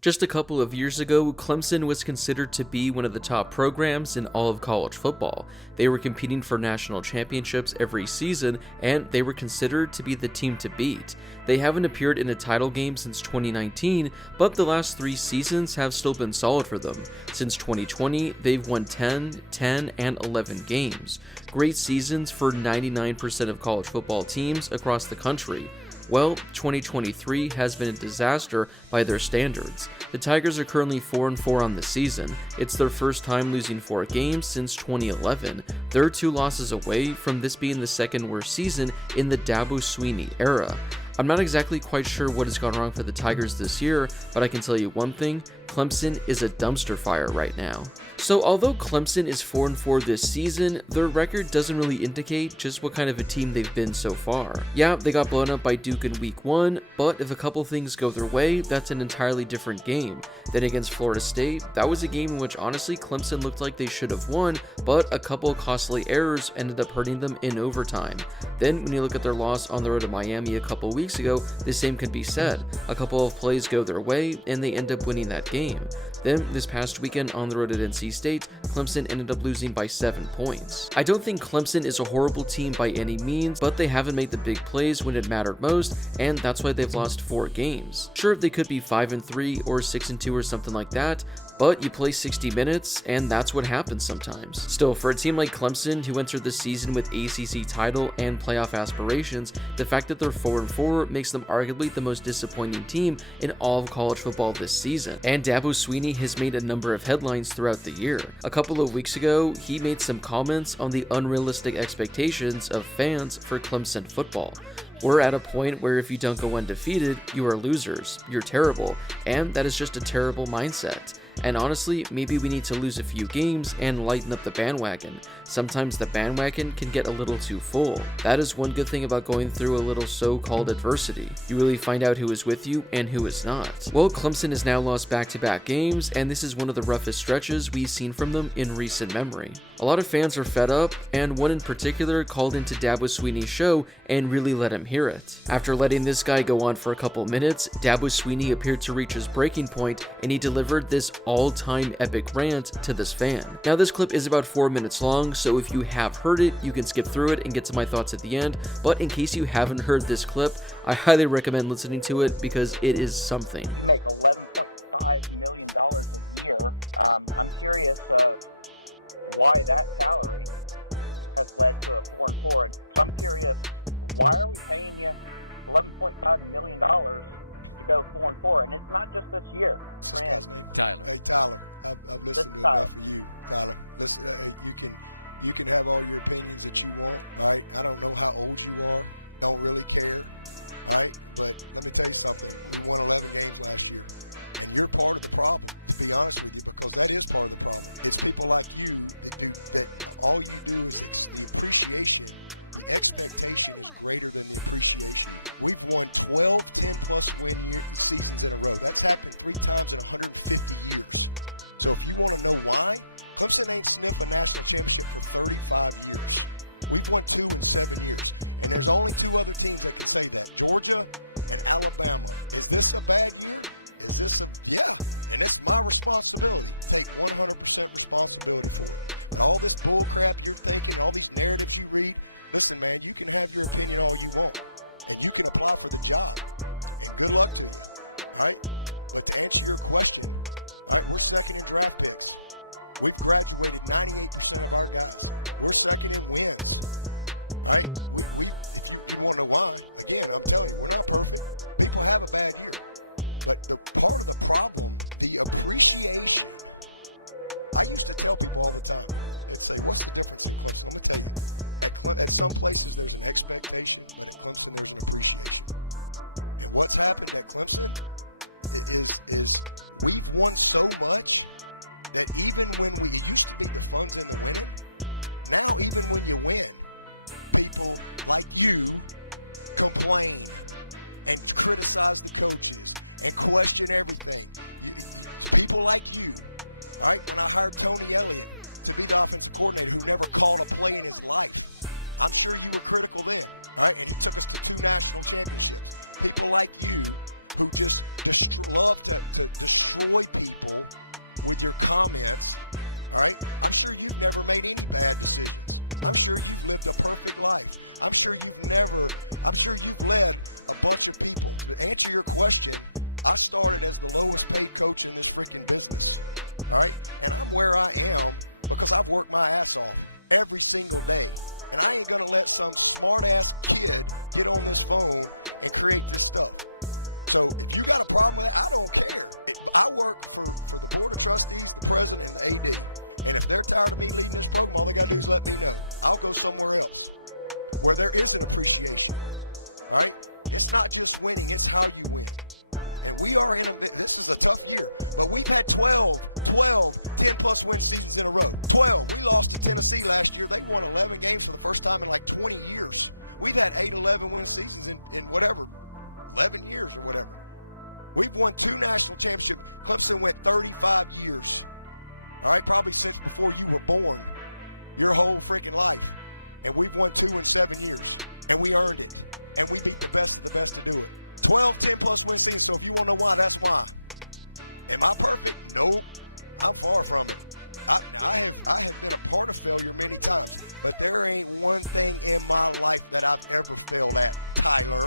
Just a couple of years ago, Clemson was considered to be one of the top programs in all of college football. They were competing for national championships every season, and they were considered to be the team to beat. They haven't appeared in a title game since 2019, but the last 3 seasons have still been solid for them. Since 2020, they've won 10, 10, and 11 games. Great seasons for 99% of college football teams across the country. Well, 2023 has been a disaster by their standards. The Tigers are currently 4-4 on the season. It's their first time losing 4 games since 2011. They're 2 losses away from this being the second worst season in the Dabo Swinney era. I'm not exactly quite sure what has gone wrong for the Tigers this year, but I can tell you one thing, Clemson is a dumpster fire right now. So although Clemson is 4-4 this season, their record doesn't really indicate just what kind of a team they've been so far. Yeah, they got blown up by Duke in week 1, but if a couple things go their way, that's an entirely different game. Then against Florida State, that was a game in which honestly Clemson looked like they should have won, but a couple costly errors ended up hurting them in overtime. Then when you look at their loss on the road to Miami a couple weeks ago, the same could be said. A couple of plays go their way, and they end up winning that game. Then, this past weekend on the road at NC State, Clemson ended up losing by 7 points. I don't think Clemson is a horrible team by any means, but they haven't made the big plays when it mattered most, and that's why they've lost 4 games. Sure, they could be 5-3 or 6-2 or something like that, but you play 60 minutes, and that's what happens sometimes. Still, for a team like Clemson, who entered the season with ACC title and playoff aspirations, the fact that they're 4-4 makes them arguably the most disappointing team in all of college football this season. And Dabo Swinney has made a number of headlines throughout the year. A couple of weeks ago, he made some comments on the unrealistic expectations of fans for Clemson football. We're at a point where if you don't go undefeated, you are losers, you're terrible, and that is just a terrible mindset. And honestly, maybe we need to lose a few games and lighten up the bandwagon. Sometimes the bandwagon can get a little too full. That is one good thing about going through a little so-called adversity. You really find out who is with you and who is not. Well, Clemson has now lost back-to-back games, and this is one of the roughest stretches we've seen from them in recent memory. A lot of fans are fed up, and one in particular called into Dabo Swinney's show and really let him hear it. After letting this guy go on for a couple minutes, Dabo Swinney appeared to reach his breaking point, and he delivered this all-time epic rant to this fan. Now this clip is about 4 minutes long, so if you have heard it, you can skip through it and get to my thoughts at the end, but in case you haven't heard this clip, I highly recommend listening to it because it is something. You can have all your opinions that you want, right? I don't know how old you are, don't really care, right? But let me tell you something, you won 11 games last year. And you're part of the problem, to be honest with you, because that is part of the problem. It's people like you that all you do is appreciation. The expectation is greater than the appreciation. We've won 12 10-plus win years in a row. That's happened 3 times in 150 years. So if you want to know why, Clemson ain't been the national championship for 35 years. We've won 2 in 7 years. And there's only 2 other teams that can say that. Georgia and Alabama. Is this a bad year? Yeah. And it's my responsibility to take 100% responsibility. And all this bull crap you're thinking, all these narratives you read, listen man, you can have your opinion all you want. And you can apply for the job. And good luck to it. Right? But to answer your question, right, we're second in draft picks. We've graduated 98% of our guys. We're second in wins. Right? If you want to lie, again, I'm telling you, we're not perfect. People have a bad year. But the part of the problem, the appreciation, I used to tell people all the time, say, what's the difference? Let me tell you. At some places, there's an expectation when it comes to their appreciation. And what's happened at Clemson is we've won so much that even when we used to get the funds in the win, now even when you win, people like you complain and criticize the coaches and question everything. People like you, right? When I hired Tony Elliott to be the offensive coordinator who never called a play in his life, I'm sure you were critical then, right? And you took us to 2 national championships. People like you who just love to to destroy people with your comments, right? I'm sure you've never made any bad decisions. I'm sure you've lived a perfect life. I'm sure you've led a bunch of people. To answer your question, I started as the lowest paid coach in the freaking business, right? And I'm where I am because I've worked my ass off every single day. And I ain't gonna let some smart-ass kid get on his phone and create this stuff. So if you got a problem with that, I don't care. I work for the board of trustees, the president, and AD. And if they're tired of me doing this stuff, all they got to do is let me know. I'll go somewhere else where there is an appreciation, right? It's not just winning, it's how you win. And we are in this is a tough year. But we've had 10-plus win seasons in a row. 12. We lost to Tennessee last year. They won 11 games for the first time in like 20 years. We've had 8-11 win seasons in whatever, 11 years or whatever. We've won 2 national championships. Clemson went 35 years. All right, probably since before you were born, your whole freaking life. And we've won 2 in 7 years. And we earned it. And we beat the best to do it. 12, 10-plus win seasons, so if you want to know why, that's why. Am I perfect? No. I'm far from it. I have been a part of failure many times, but there ain't one thing in my life that I've ever failed at, Tyler.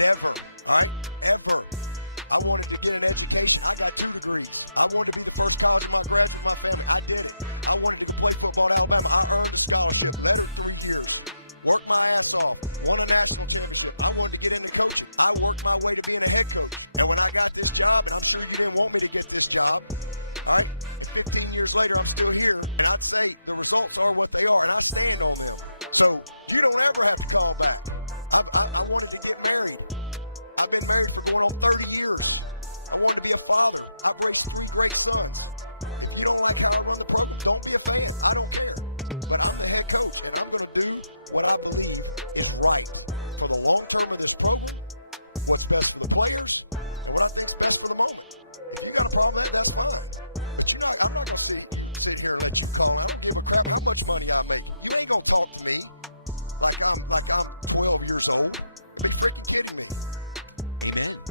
Never, right? Ever. I wanted to get an education. I got 2 degrees. I wanted to be the first college in my graduate, my family. I did it. I wanted to play football at Alabama. I earned a scholarship. That is 3 years. Worked my ass off. Won a national championship. I wanted to get into coaching. I worked my way to being a head coach. And when I got this job, I'm sure you didn't want me to get this job. Right? 15 years later, I'm still here. And I'd say the results are what they are. And I stand on them. So you don't ever have to call back. I wanted to get married. I've been married for going on 30 years. I wanted to be a father. I've raised 3 great sons. If you don't like how I run the club, don't be a fan. I don't care. But I'm the head coach, and I'm going to do what I believe is right for the long term of this program, what's best for the players, and what I think is best for the moment. If you got a problem, that's fine. But I'm not going to sit here and let you call. I don't give a crap how much money I make. You ain't going to talk to me like I'm 12 years old. You're freaking kidding me.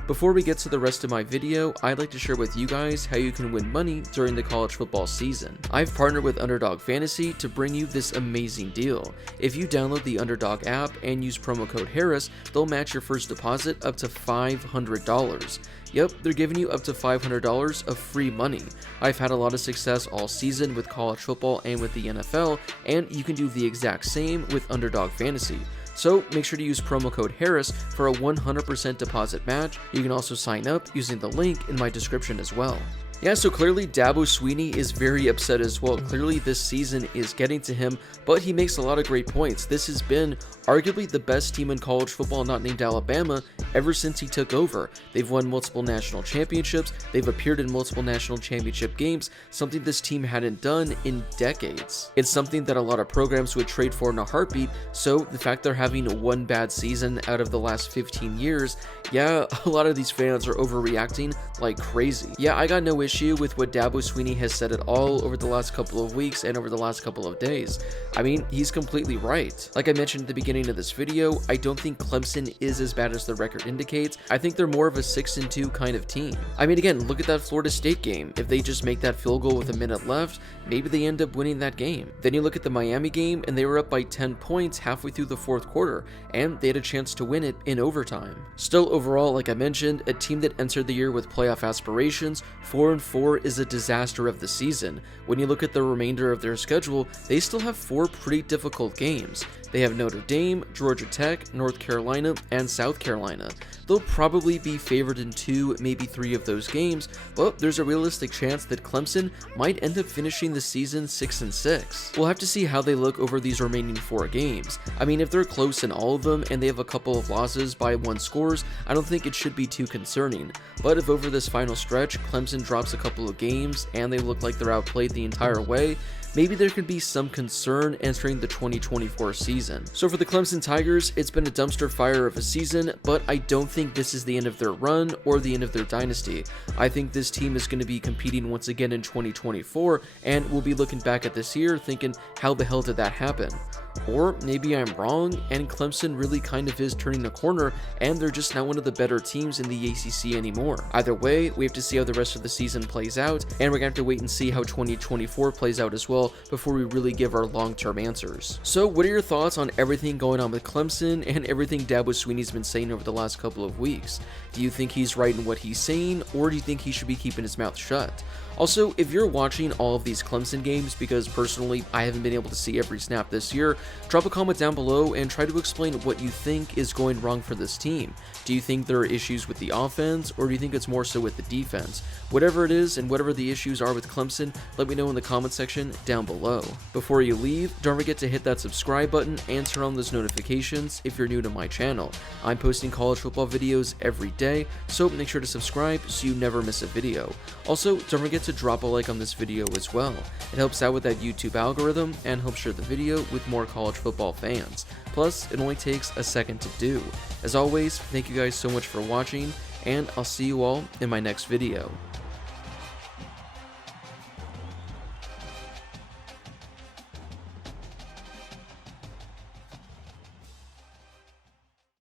Before we get to the rest of my video, I'd like to share with you guys how you can win money during the college football season. I've partnered with Underdog Fantasy to bring you this amazing deal. If you download the Underdog app and use promo code Harris, they'll match your first deposit up to $500. Yep, they're giving you up to $500 of free money. I've had a lot of success all season with college football and with the NFL, and you can do the exact same with Underdog Fantasy. So make sure to use promo code Harris for a 100% deposit match. You can also sign up using the link in my description as well. Yeah, so clearly Dabo Swinney is very upset as well. Clearly this season is getting to him, but he makes a lot of great points. This has been arguably the best team in college football not named Alabama ever since he took over. They've won multiple national championships, they've appeared in multiple national championship games, something this team hadn't done in decades. It's something that a lot of programs would trade for in a heartbeat, so the fact they're having one bad season out of the last 15 years, yeah, a lot of these fans are overreacting like crazy. Yeah, I got no issue with what Dabo Swinney has said at all over the last couple of weeks and over the last couple of days. I mean, he's completely right. Like I mentioned at the beginning of this video, I don't think Clemson is as bad as the record indicates. I think they're more of a 6-2 kind of team. I mean, again, look at that Florida State game. If they just make that field goal with a minute left, maybe they end up winning that game. Then you look at the Miami game and they were up by 10 points halfway through the 4th quarter, and they had a chance to win it in overtime. Still, overall, like I mentioned, a team that entered the year with playoff aspirations, 4-4 is a disaster of the season. When you look at the remainder of their schedule, they still have 4 pretty difficult games. They have Notre Dame, Georgia Tech, North Carolina, and South Carolina. They'll probably be favored in 2, maybe 3 of those games, but there's a realistic chance that Clemson might end up finishing the season 6-6. We'll have to see how they look over these remaining 4 games. I mean, if they're close in all of them and they have a couple of losses by 1 scores, I don't think it should be too concerning. But if over this final stretch, Clemson drops a couple of games and they look like they're outplayed the entire way, maybe there could be some concern entering the 2024 season. So for the Clemson Tigers, it's been a dumpster fire of a season, but I don't think this is the end of their run or the end of their dynasty. I think this team is going to be competing once again in 2024, and we'll be looking back at this year thinking, how the hell did that happen? Or maybe I'm wrong and Clemson really kind of is turning a corner and they're just not one of the better teams in the ACC anymore. Either way, we have to see how the rest of the season plays out, and we're gonna have to wait and see how 2024 plays out as well before we really give our long-term answers. So what are your thoughts on everything going on with Clemson and everything Dabo Swinney's been saying over the last couple of weeks? Do you think he's right in what he's saying, or do you think he should be keeping his mouth shut? Also, if you're watching all of these Clemson games, because personally I haven't been able to see every snap this year, drop a comment down below and try to explain what you think is going wrong for this team. Do you think there are issues with the offense, or do you think it's more so with the defense? Whatever it is and whatever the issues are with Clemson, let me know in the comment section down below. Before you leave, don't forget to hit that subscribe button and turn on those notifications if you're new to my channel. I'm posting college football videos every day, so make sure to subscribe so you never miss a video. Also, don't forget to drop a like on this video as well. It helps out with that YouTube algorithm and helps share the video with more college football fans. Plus, it only takes a second to do. As always, thank you guys so much for watching, and I'll see you all in my next video.